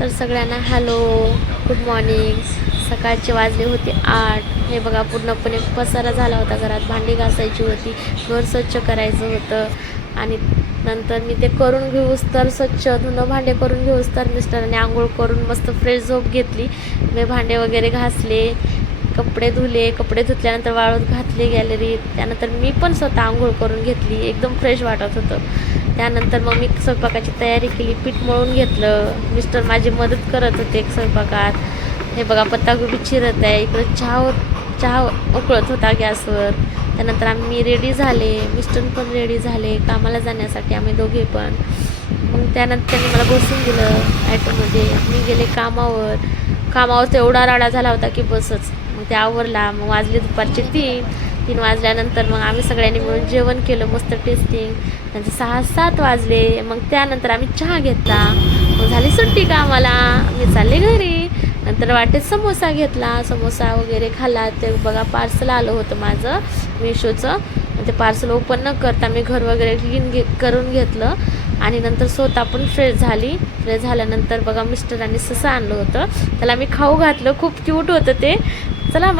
तर सगळ्यांना hello, good morning. सकाळचे वाजले होते 8. हे बघा पूर्णपणे पसारा झाला होता घरात, भांडी घासायची होती, घर स्वच्छ करायचं होतं. आणि नंतर मी ते करून घेऊस तर स्वच्छ धुणं भांडे करून घेऊस तर मिस्टरांनी आंघोळ करून मस्त फ्रेश झोप घेतली. मी भांडे वगैरे घासले, कपडे धुले, कपडे धुतल्यानंतर वाळत घातले गॅलरीत. त्यानंतर मी पण स्वतः आंघोळ करून घेतली, एकदम फ्रेश वाटत होतं. त्यानंतर मग मी स्वयंपाकाची तयारी केली, पीठ मळून घेतलं. मिस्टर माझी मदत करत होते स्वयंपाकात. हे बघा पत्ताकोबी चिरत आहे, इकडं चहा उकळत होता गॅसवर. त्यानंतर आम्ही रेडी झाले, मिस्टर पण रेडी झाले कामाला जाण्यासाठी, आम्ही दोघे पण. मग त्यानंतर त्यांनी मला बसून दिलं ॲटोमध्ये. मी गेले कामावर तर एवढा राडा झाला होता की बसच. मग ते आवरला. मग वाजले दुपारचे 3 वाजल्यानंतर मग आम्ही सगळ्यांनी मिळून जेवण केलं मस्त टेस्टिंग. नंतर 6-7 वाजले. मग त्यानंतर आम्ही चहा घेतला. मग झाली सुट्टी कामाला, मी चालले घरी. नंतर वाटेत समोसा घेतला, समोसा वगैरे खाल्ला. ते बघा पार्सल आलं होतं माझं मिशोचं. ते पार्सल ओपन न करता मी घर वगैरे क्लीन करून घेतलं. आणि नंतर स्वतः पण फ्रेश झाल्यानंतर बघा मिस्टरांनी ससा आणलं होतं, त्याला मी खाऊ घातलं. खूप क्यूट होतं ते. चला